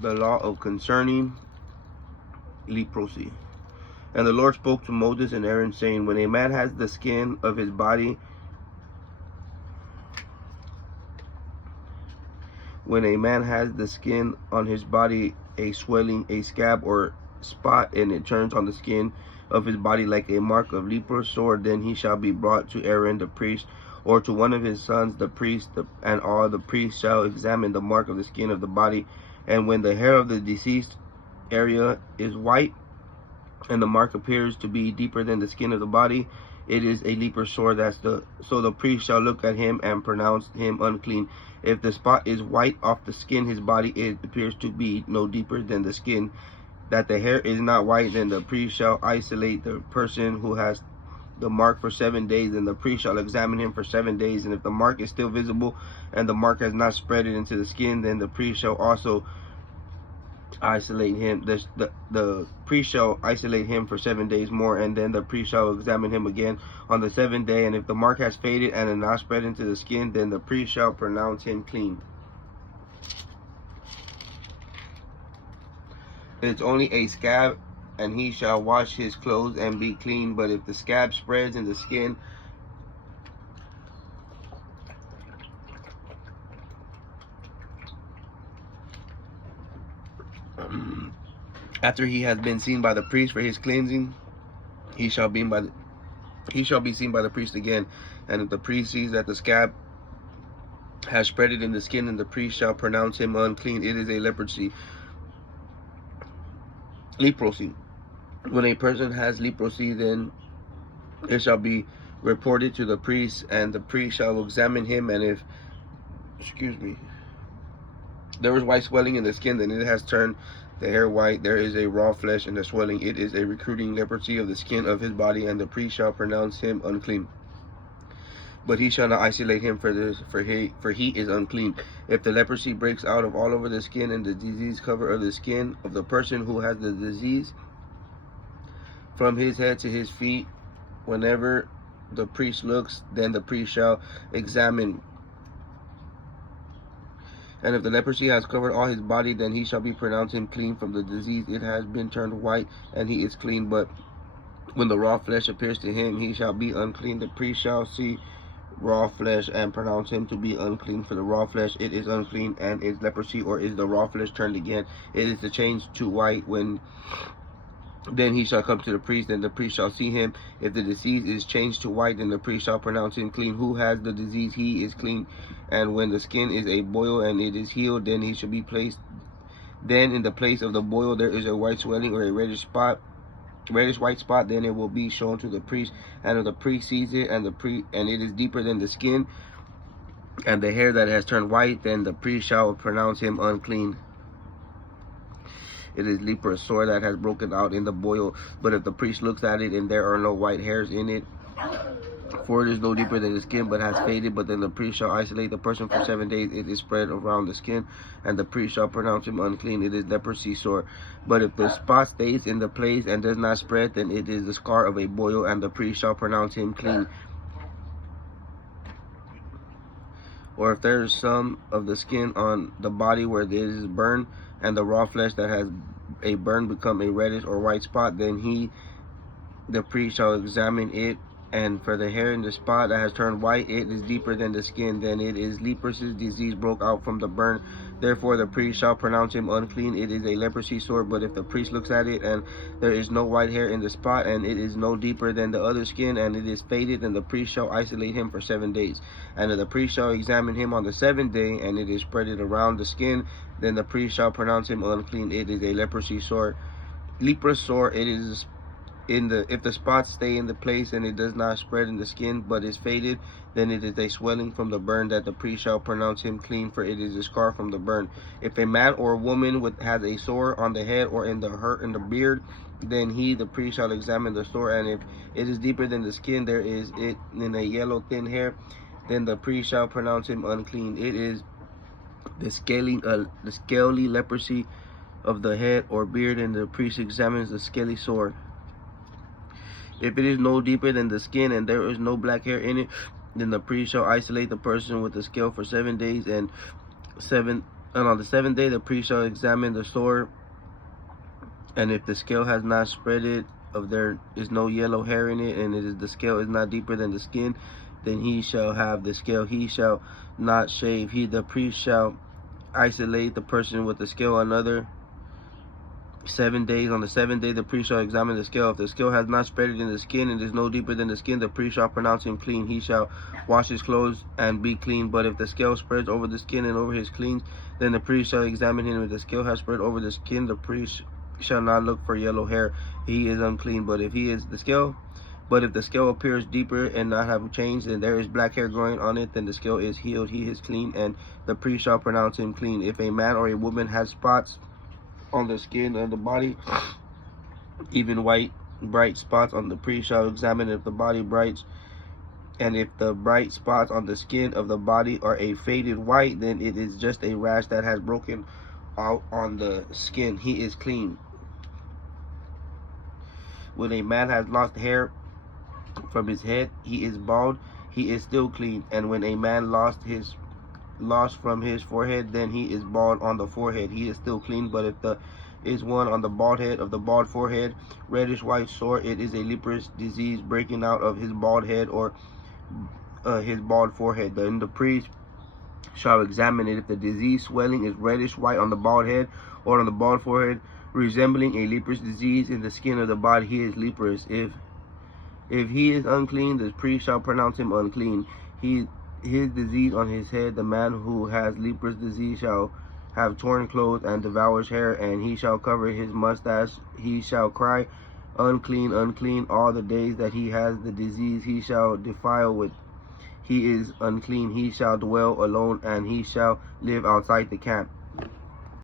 The law of concerning leprosy. And the Lord spoke to Moses and Aaron, saying, when a man has the skin of his body, when a man has the skin on his body, a swelling, a scab, or spot, and it turns on the skin of his body like a mark of leprosy, then he shall be brought to Aaron the priest, or to one of his sons the priest, and all the priests shall examine the mark of the skin of the body. And when the hair of the deceased area is white, and the mark appears to be deeper than the skin of the body, it is a leprous sore. So the priest shall look at him and pronounce him unclean. If the spot is white off the skin his body, it appears to be no deeper than the skin. That the hair is not white, then the priest shall isolate the person who has the mark for 7 days, and the priest shall examine him for 7 days. And if the mark is still visible, and the mark has not spread it into the skin, then the priest shall also isolate him. The priest shall isolate him for 7 days more, and then the priest shall examine him again on the 7th day. And if the mark has faded and has not spread into the skin, then the priest shall pronounce him clean. It's only a scab, and he shall wash his clothes and be clean. But if the scab spreads in the skin, after he has been seen by the priest for his cleansing, he shall be seen by the priest again. And if the priest sees that the scab has spread it in the skin, then the priest shall pronounce him unclean. It is a leprosy. When a person has leprosy, then it shall be reported to the priest, and the priest shall examine him. And if there is white swelling in the skin, then it has turned the hair white. There is a raw flesh in the swelling. It is a recruiting leprosy of the skin of his body, and the priest shall pronounce him unclean. But he shall not isolate him for this, for he is unclean. If the leprosy breaks out of all over the skin, and the disease cover of the skin of the person who has the disease, from his head to his feet, whenever the priest looks, then the priest shall examine. And if the leprosy has covered all his body, then he shall be pronounced him clean from the disease. It has been turned white, and he is clean. But when the raw flesh appears to him, he shall be unclean. The priest shall see raw flesh and pronounce him to be unclean. For the raw flesh, it is unclean, and is leprosy, or is the raw flesh turned again, it is to change to white. Then he shall come to the priest, and the priest shall see him. If the disease is changed to white, then the priest shall pronounce him clean. Who has the disease, he is clean. And when the skin is a boil and it is healed, then he shall be placed. Then in the place of the boil there is a white swelling or a reddish white spot. Then it will be shown to the priest, and if the priest sees it, and it is deeper than the skin, and the hair that has turned white, then the priest shall pronounce him unclean. It is leprous sore that has broken out in the boil. But if the priest looks at it, and there are no white hairs in it, for it is no deeper than the skin, but has faded, but then the priest shall isolate the person for 7 days. It is spread around the skin, and the priest shall pronounce him unclean. It is leprosy sore. But if the spot stays in the place and does not spread, then it is the scar of a boil, and the priest shall pronounce him clean. Or if there is some of the skin on the body where there is burn, and the raw flesh that has a burn become a reddish or white spot, then the priest shall examine it. And for the hair in the spot that has turned white, it is deeper than the skin, then it is leprosy disease broke out from the burn. Therefore the priest shall pronounce him unclean. It is a leprosy sore. But if the priest looks at it, and there is no white hair in the spot, and it is no deeper than the other skin, and it is faded, then the priest shall isolate him for 7 days. And if the priest shall examine him on the 7th day, and it is spreaded around the skin, then the priest shall pronounce him unclean. It is a leprosy sore. Leprous sore, it is if the spots stay in the place and it does not spread in the skin, but is faded, then it is a swelling from the burn, that the priest shall pronounce him clean, for it is a scar from the burn. If a man or a woman has a sore on the head or in the beard, then the priest shall examine the sore, and if it is deeper than the skin, there is it in a yellow thin hair, then the priest shall pronounce him unclean. It is the scaly leprosy of the head or beard, and the priest examines the scaly sore. If it is no deeper than the skin, and there is no black hair in it, then the priest shall isolate the person with the scale for 7 days, and And on the 7th day the priest shall examine the sore, and if the scale has not spread it, if there is no yellow hair in it, and the scale is not deeper than the skin, then he shall have the scale. He shall not shave. The priest shall isolate the person with the scale another 7 days. On the 7th day the priest shall examine the scale. If the scale has not spread it in the skin and is no deeper than the skin, the priest shall pronounce him clean. He shall wash his clothes and be clean. But if the scale spreads over the skin and over his clean, then the priest shall examine him. If the scale has spread over the skin, the priest shall not look for yellow hair. He is unclean. But if the scale appears deeper and not have changed, and there is black hair growing on it, then the scale is healed. He is clean, and the priest shall pronounce him clean. If a man or a woman has spots on the skin and the body, even white, bright spots, on the priest shall examine if the body bright, and if the bright spots on the skin of the body are a faded white, then it is just a rash that has broken out on the skin. He is clean. When a man has lost hair from his head, he is bald, he is still clean. And when a man lost from his forehead, then he is bald on the forehead, he is still clean. But if there is one on the bald head of the bald forehead, reddish white sore, it is a leprous disease breaking out of his bald head or his bald forehead. Then the priest shall examine it. If the disease swelling is reddish white on the bald head or on the bald forehead, resembling a leprous disease in the skin of the body, he is leprous. If he is unclean, the priest shall pronounce him unclean. His disease on his head, the man who has leprous disease shall have torn clothes and devours hair, and he shall cover his mustache. He shall cry, unclean, unclean, all the days that he has the disease. He shall defile with. He is unclean. He shall dwell alone, and he shall live outside the camp.